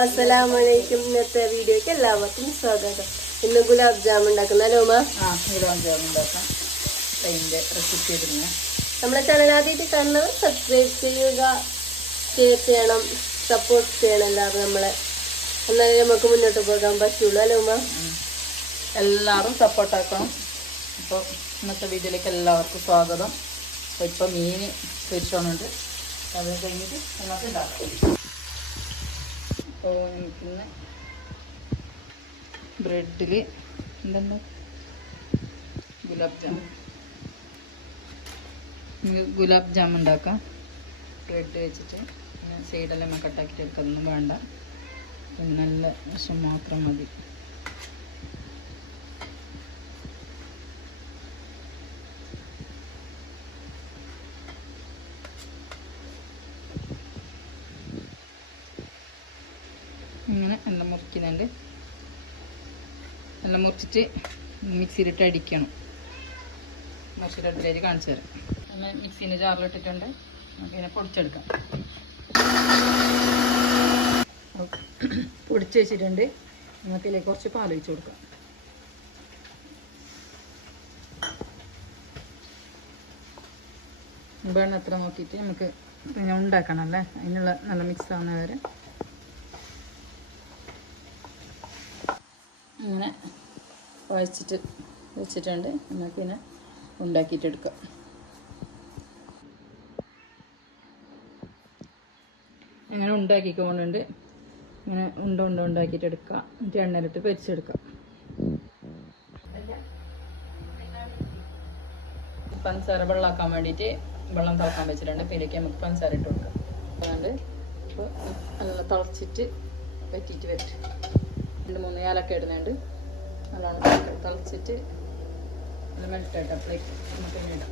അസ്സലാമലൈക്കും. ഇന്നത്തെ വീഡിയോയ്ക്ക് എല്ലാവർക്കും സ്വാഗതം. ഇന്ന് ഗുലാബ് ജാമുൻ ഉണ്ടാക്കുന്ന ലോമ ഗുലാബ് ജാമുൻ ഉണ്ടാക്കാം. അതിൻ്റെ റെസിപ്പി ഇടുന്ന നമ്മുടെ ചാനൽ ആദ്യമായിട്ട് കാണുന്നവർ സബ്സ്ക്രൈബ് ചെയ്യുക, ഷെയർ ചെയ്യണം, സപ്പോർട്ട് ചെയ്യണം എല്ലാവരും നമ്മളെ. എന്നാലേ നമുക്ക് മുന്നോട്ട് പോകാൻ പറ്റുള്ളൂ. ലോമ എല്ലാവരും സപ്പോർട്ടാക്കണം. അപ്പോൾ ഇന്നത്തെ വീഡിയോയിലേക്ക് എല്ലാവർക്കും സ്വാഗതം. അപ്പോൾ ഇപ്പോൾ മീൻ പൊരിച്ചോണുണ്ട്, അത് കഴിഞ്ഞിട്ട് നമുക്ക് ഉണ്ടാക്കാം. അപ്പോൾ എനിക്കിന്ന് ബ്രെഡിൽ എന്തെന്നാ ഗുലാബ് ജാമുൻ ഉണ്ടാക്കാം. ബ്രെഡ് വെച്ചിട്ട് പിന്നെ സൈഡെല്ലാം കട്ടാക്കിയിട്ട് എടുക്കൊന്നും വേണ്ട, പിന്നെ നല്ല വശം മാത്രം മതി. ഇങ്ങനെ എല്ലാം മുറിക്കുന്നുണ്ട്. എല്ലാം മുറിച്ചിട്ട് മിക്സിയിലിട്ട് അടിക്കണം. മുറിച്ചിട്ട് കാണിച്ചു തരാം. നമ്മൾ മിക്സീൻ്റെ ജാറിലിട്ടിട്ടുണ്ട്, നമുക്കിങ്ങനെ പൊടിച്ചെടുക്കാം. പൊടിച്ച് വെച്ചിട്ടുണ്ട്, നമുക്കിതിലേക്ക് കുറച്ച് പാൽ ഒഴിച്ച് കൊടുക്കാം. വെള്ളം എത്ര നോക്കിയിട്ട് നമുക്ക് പിന്നെ ഉണ്ടാക്കണമല്ലേ, അതിനുള്ള നല്ല മിക്സ് ആവുന്ന വരെ അങ്ങനെ കുഴച്ചിട്ട് വെച്ചിട്ടുണ്ട്. നമുക്ക് പിന്നെ ഉണ്ടാക്കിയിട്ടെടുക്കാം. അങ്ങനെ ഉണ്ടാക്കിക്കൊണ്ടുണ്ട്. ഇങ്ങനെ ഉണ്ടാക്കിയിട്ടെടുക്കുക. എന്നിട്ട് എണ്ണയിലിട്ട് പൊരിച്ചെടുക്കാം. പഞ്ചസാര വെള്ളമാക്കാൻ വേണ്ടിയിട്ട് വെള്ളം തിളക്കാൻ വെച്ചിട്ടുണ്ട്. ഇതിലേക്ക് നമുക്ക് പഞ്ചസാര ഇട്ട് കൊടുക്കാം. അതുകൊണ്ട് ഇപ്പോൾ നല്ല തിളച്ചിട്ട് വറ്റിയിട്ട് വരട്ടെ. 2-3 ഏലക്ക ഇടുന്നുണ്ട്. നല്ലോണം തിളച്ചിട്ട് നല്ല മെൽറ്റായിട്ട് അപ്പോഴേക്ക് നമുക്ക് തന്നെ ഇടാം.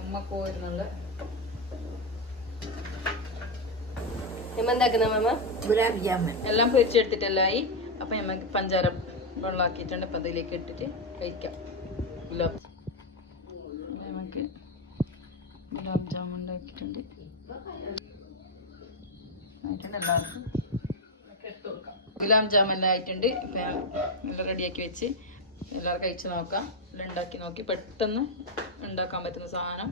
ഉമ്മ പോയിരുന്നുള്ള ഗുലാബ് ജാമുൻ എല്ലാം പൊരിച്ചെടുത്തിട്ടെല്ലായി. അപ്പം നമുക്ക് പഞ്ചാര വെള്ളമാക്കിയിട്ടുണ്ട്. അപ്പം അതിലേക്ക് ഇട്ടിട്ട് കഴിക്കാം. നമുക്ക് ഗുലാബ് ജാമുൻ ഉണ്ടാക്കിയിട്ടുണ്ട്. എല്ലാവർക്കും എടുത്ത് കൊടുക്കാം. ഗുലാബ് ജാമുൻ എല്ലാം ആയിട്ടുണ്ട്. ഇപ്പം ഞാൻ എല്ലാം റെഡിയാക്കി വെച്ച് എല്ലാവരും കഴിച്ച് നോക്കാം. എല്ലാം ഉണ്ടാക്കി നോക്കി പെട്ടെന്ന് ഉണ്ടാക്കാൻ പറ്റുന്ന സാധനം.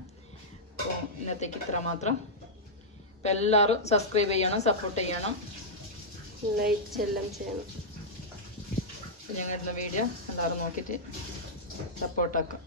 അപ്പോൾ ഇന്നത്തേക്ക് ഇത്ര മാത്രം. അപ്പം എല്ലാവരും സബ്സ്ക്രൈബ് ചെയ്യണം, സപ്പോർട്ട് ചെയ്യണം, ലൈക്ക് എല്ലാം ചെയ്യണം. ഞങ്ങളുടെ വീഡിയോ എല്ലാവരും നോക്കിയിട്ട് സപ്പോർട്ടാക്കാം.